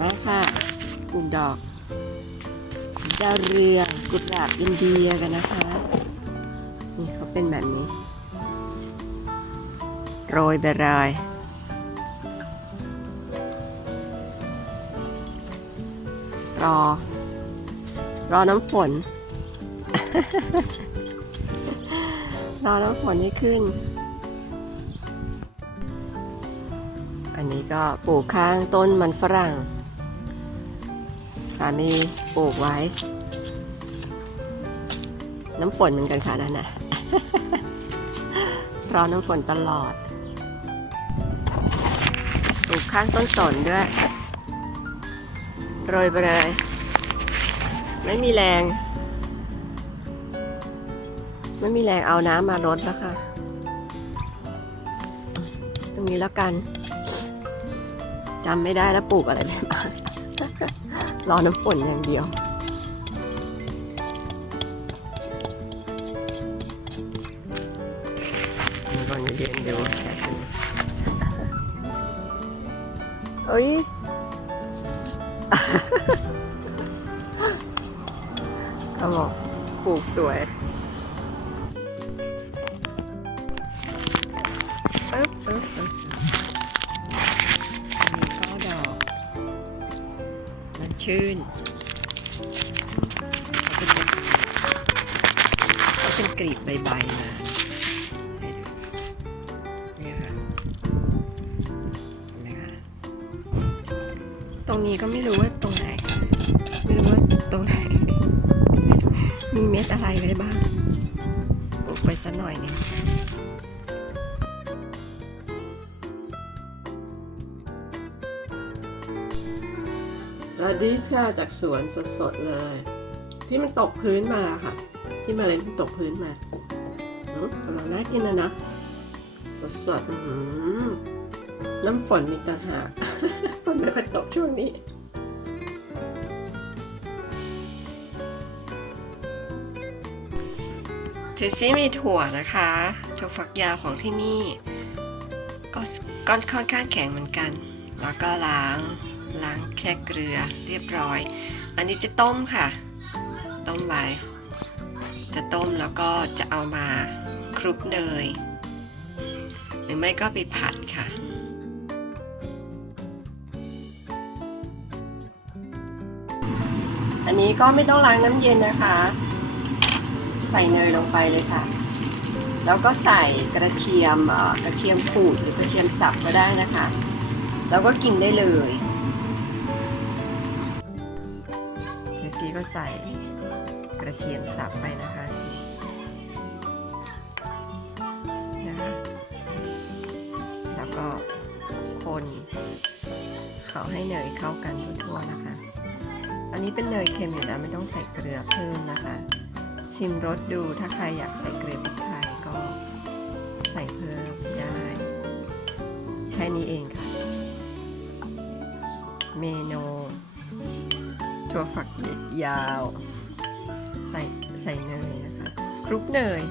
มาค่ะปลูกดอกดาวเรืองกุหลาบอินเดียกันนะคะ นี่เขาเป็นแบบนี้ โรยไปเลยรอ รอน้ำฝน รอน้ำฝนให้ขึ้น อันนี้ก็ปลูกข้างต้นมันฝรั่ง สามีปลูกไว้ น้ำฝนเหมือนกันค่ะนั่นน่ะรอน้ำฝนตลอดปลูกข้างต้นสนด้วย โรยไปเลย ไม่มีแรง ไม่มีแรงเอาน้ำมาลดแล้วค่ะ ตรงนี้แล้วกันจำไม่ได้แล้วปลูกอะไรไปบ้าง รอน้ำฝนอย่างเดียวมีคนมายืนดูแค่นี้เอ้ยเขาบอกปลูกสวย ชื่นเขาเป็นกรีบใบๆมาให้ดูนี่ค่ะเห็นไหมคะตรงนี้ก็ไม่รู้ว่าตรงไหน ไม่รู้ว่าตรงไหน มีเม็ดอะไรไว้บ้างปลูกไปสักหน่อยหนึง ลาดิสค่ะจากสวนสดๆเลย ที่มันตกพื้นมาค่ะ ที่เมล็ดมันตกพื้นมาอืมกำลังน่ากินนะนะสดๆอื้อหือน้ำฝนมีต่างหากฝนไม่ค่อยตกช่วงนี้เทซี่มีถั่วนะคะถั่วฝักยาวของที่นี่ ก็ก้อนค่อนข้างแข็งเหมือนกัน แล้วก็ล้าง ล้างแค่เกลือเรียบร้อย อันนี้จะต้มค่ะ ต้มไว้จะต้มแล้วก็จะเอามาคลุกเนย หรือไม่ก็ไปผัดค่ะอันนี้ก็ไม่ต้องล้างน้ำเย็นนะคะ ใส่เนยลงไปเลยค่ะ แล้วก็ใส่กระเทียมกระเทียมขูดหรือกระเทียมสับก็ได้นะคะ แล้วก็กินได้เลย ทีก็ใส่กระเทียมสับไปนะคะนะคะแล้วก็คนเขาให้เนยเข้ากันทั่วๆนะคะ อันนี้เป็นเนยเค็มอยู่แล้วไม่ต้องใส่เกลือเพิ่มนะคะ ชิมรสดูถ้าใครอยากใส่เกลือพริกไทยก็ใส่เพิ่มได้แค่นี้เองค่ะ เมนู ถั่วฝักยาว ใส่ใส่เนยนะคะคลุกเนย